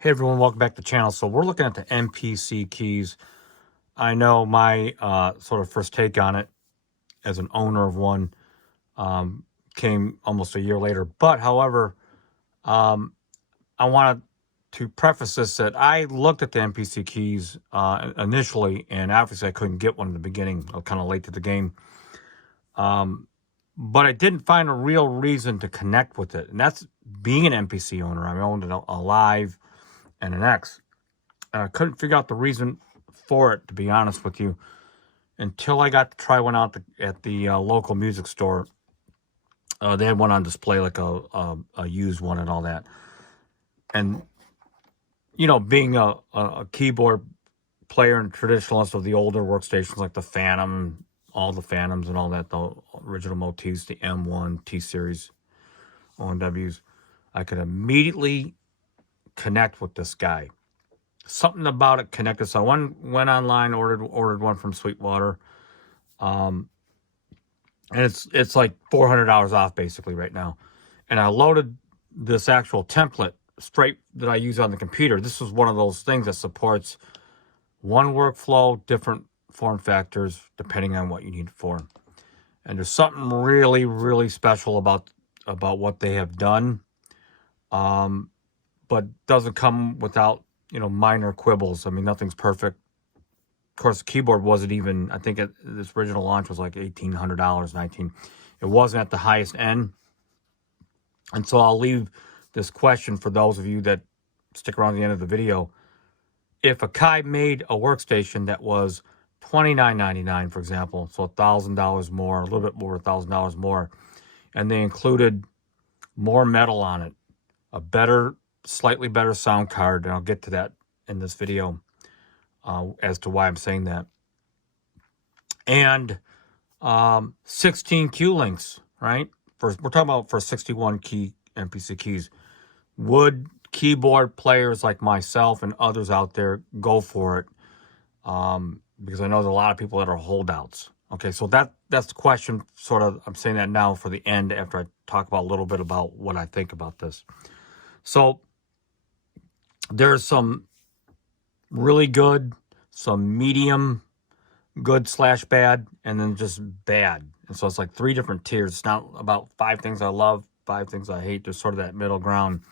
Hey everyone, welcome back to the channel. So we're looking at the MPC keys. I know my sort of first take on it as an owner of one came almost a year later. But however, I wanted to preface this that I looked at the MPC keys initially, and obviously I couldn't get one in the beginning. I was kind of late to the game. But I didn't find a real reason to connect with it. And that's being an MPC owner. I owned a Live and an X. And I couldn't figure out the reason for it, to be honest with you, until I got to try one out at the local music store. They had one on display, like a used one and all that. And, you know, being a keyboard player and traditionalist of the older workstations like the Phantom, all the Phantoms and all that, the original motifs, the M1, T-Series, ONWs, I could immediately connect with this guy. Something about it connected. So I went online, ordered one from Sweetwater, and it's like $400 off basically right now. And I loaded this actual template straight that I use on the computer. This is one of those things that supports one workflow, different form factors depending on what you need it for. And there's something really, really special about what they have done, but doesn't come without, you know, minor quibbles. I mean, nothing's perfect. Of course, the keyboard wasn't even, I think this original launch was like $1,800, It wasn't at the highest end. And so I'll leave this question for those of you that stick around the end of the video. If Akai made a workstation that was $29.99, for example, so $1,000 more, a little bit more, $1,000 more, and they included more metal on it, a better, slightly better sound card, and I'll get to that in this video as to why I'm saying that, and 16 Q links, right? We're talking about for 61 key MPC keys. Would keyboard players like myself and others out there go for it? Because I know there's a lot of people that are holdouts. Okay, so that's the question. Sort of, I'm saying that now for the end after I talk about a little bit about what I think about this. So there's some really good, some medium good / bad, and then just bad. And so it's like 3 different tiers. It's not about 5 things I love, 5 things I hate. There's sort of that middle ground.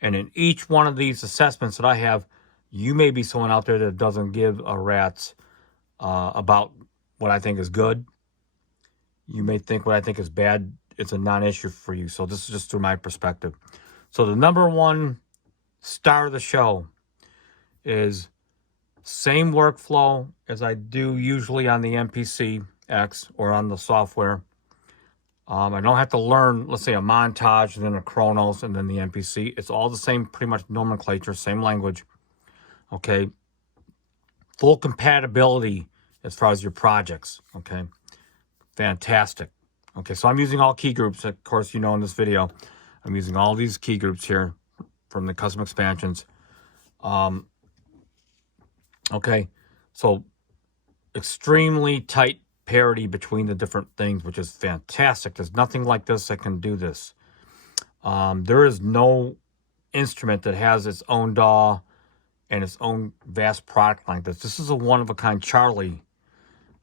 And in each one of these assessments that I have, you may be someone out there that doesn't give a rat's about what I think is good. You may think what I think is bad. It's a non-issue for you. So this is just through my perspective. So the number one star of the show is same workflow as I do usually on the MPC X or on the software. I don't have to learn, let's say, a montage and then a Chronos and then the MPC. It's all the same, pretty much nomenclature, same language. Okay. Full compatibility as far as your projects. Okay. Fantastic. Okay. So I'm using all key groups. Of course, you know, in this video, I'm using all these key groups here from the custom expansions. Okay. So extremely tight parity between the different things, which is fantastic. There's nothing like this that can do this. There is no instrument that has its own DAW and its own vast product like this. This is a one-of-a-kind Charlie,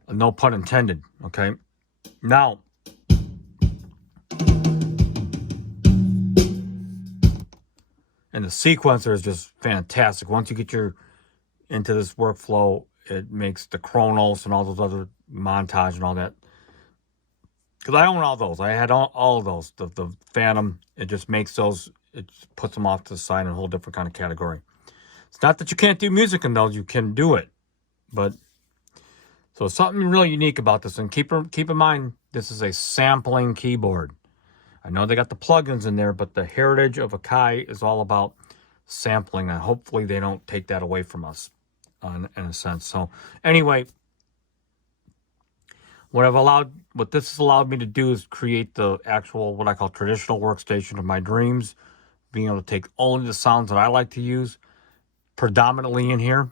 no pun intended, okay? Now, and the sequencer is just fantastic. Once you get into this workflow, it makes the Chronos and all those other montage and all that. Because I own all those. I had all of those. The Phantom, it just makes those, it puts them off to the side in a whole different kind of category. It's not that you can't do music in those. You can do it. But, so something really unique about this. And keep in mind, this is a sampling keyboard. I know they got the plugins in there, but the heritage of Akai is all about sampling. And hopefully they don't take that away from us in a sense. So anyway, what this has allowed me to do is create the actual, what I call traditional workstation of my dreams, being able to take only the sounds that I like to use predominantly in here,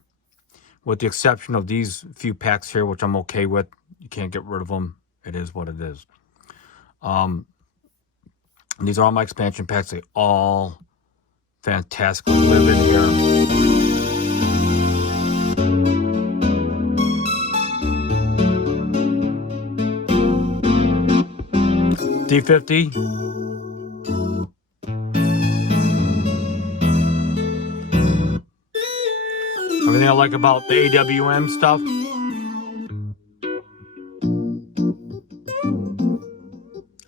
with the exception of these few packs here, which I'm okay with. You can't get rid of them. It is what it is. These are all my expansion packs. They all fantastically live in here. D50. Everything I like about the AWM stuff.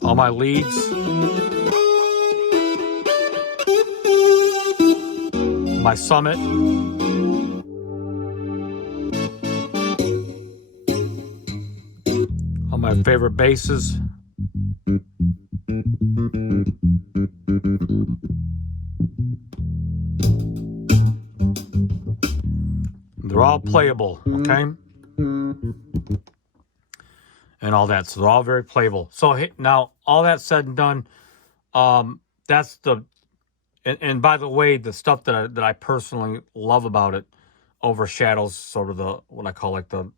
All my leads. My Summit. All my favorite basses. They're all playable, okay? And all that, so they're all very playable. So now, all that said and done, that's the, and by the way, the stuff that I personally love about it overshadows sort of the, what I call like the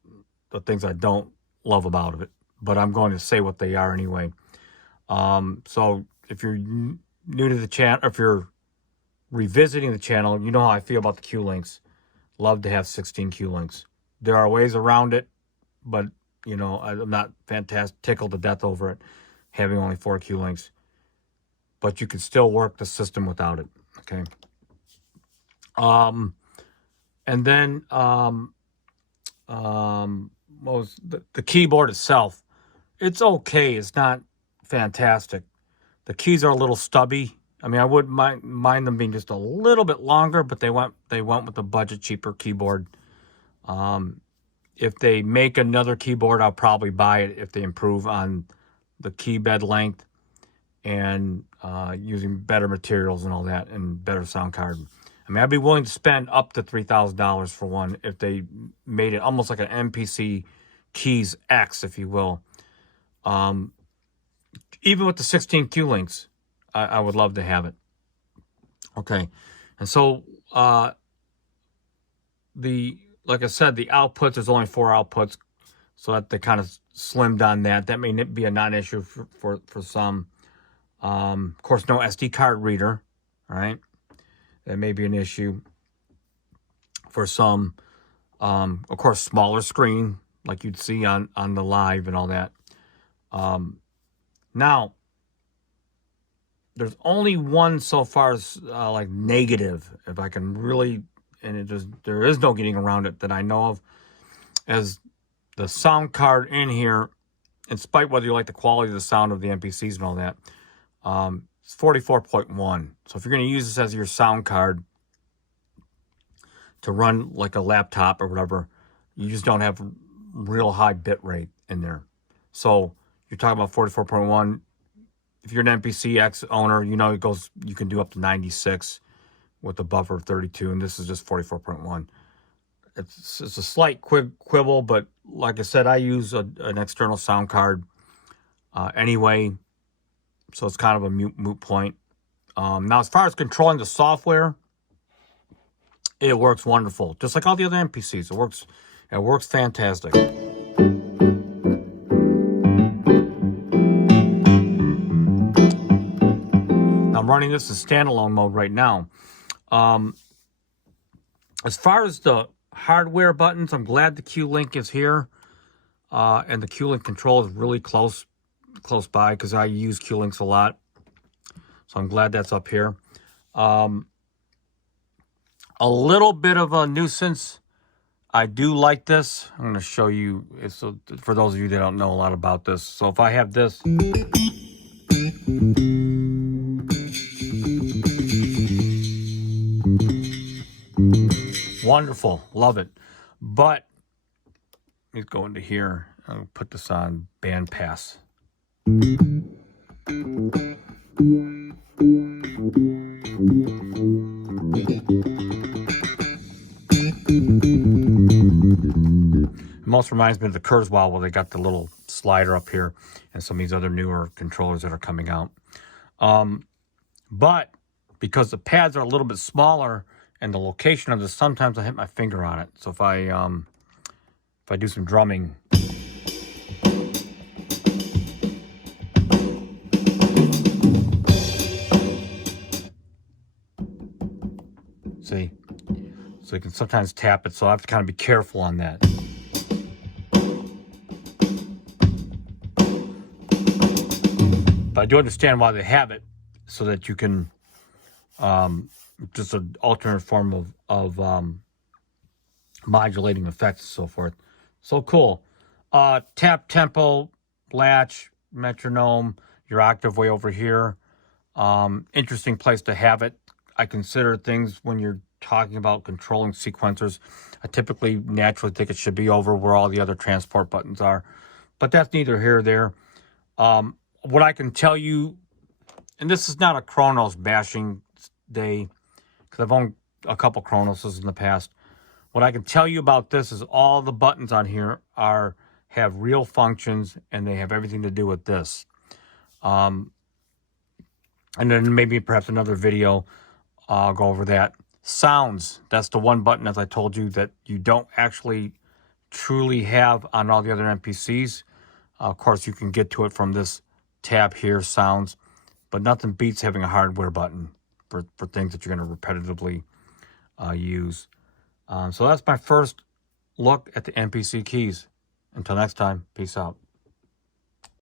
things I don't love about it. But I'm going to say what they are anyway. So if you're new to the channel, if you're revisiting the channel, you know how I feel about the Q links. Love to have 16 Q links. There are ways around it, but you know, I'm not tickled to death over it, having only 4 Q links. But you can still work the system without it, okay? And then, what was the keyboard itself? It's okay. It's not fantastic. The keys are a little stubby. I mean, I wouldn't mind them being just a little bit longer, but they went with a budget cheaper keyboard. If they make another keyboard, I'll probably buy it if they improve on the key bed length and using better materials and all that and better sound card. I mean, I'd be willing to spend up to $3,000 for one if they made it almost like an MPC Keys X, if you will. Even with the 16 Q links, I would love to have it. Okay, and so like I said, the outputs, there's only 4 outputs, so that they kind of slimmed on that. That may be a non-issue for some. Of course, no SD card reader, all right? That may be an issue for some. Of course, smaller screen, like you'd see on the live and all that. Now, there's only one so far as like negative, if I can really, and there is no getting around it that I know of, as the sound card in here, in spite whether you like the quality of the sound of the MPCs and all that, it's 44.1. So if you're going to use this as your sound card to run like a laptop or whatever, you just don't have real high bit rate in there. So you're talking about 44.1. If you're an MPC X owner, you know you can do up to 96 with a buffer of 32, and this is just 44.1. It's a slight quibble, but like I said, I use an external sound card anyway, so it's kind of a moot point. Now, as far as controlling the software, it works wonderful, just like all the other MPCs. It works fantastic. I'm running this in standalone mode right now. As far as the hardware buttons, I'm glad the Q-Link is here. And the Q-Link control is really close by because I use Q-Links a lot. So I'm glad that's up here. A little bit of a nuisance. I do like this. I'm going to show you, so for those of you that don't know a lot about this. So if I have this... Wonderful. Love it. But let's go into here. I'll put this on band pass. I'm It most reminds me of the Kurzweil, where they got the little slider up here and some of these other newer controllers that are coming out. But because the pads are a little bit smaller and the location of this, sometimes I hit my finger on it. So if I do some drumming, See? So you can sometimes tap it, so I have to kind of be careful on that. But I do understand why they have it, so that you can, just an alternate form of modulating effects and so forth. So cool. Tap tempo, latch, metronome, your octave way over here. Interesting place to have it. I consider things when you're talking about controlling sequencers. I typically naturally think it should be over where all the other transport buttons are, but that's neither here nor there. What I can tell you, and this is not a Kronos bashing day, because I've owned a couple Kronoses in the past. What I can tell you about this is all the buttons on here have real functions, and they have everything to do with this. And then maybe perhaps another video, I'll go over that. Sounds, that's the one button, as I told you, that you don't actually truly have on all the other MPCs. Of course, you can get to it from this tab here, sounds, but nothing beats having a hardware button for things that you're going to repetitively use. So that's my first look at the MPC keys. Until next time, peace out.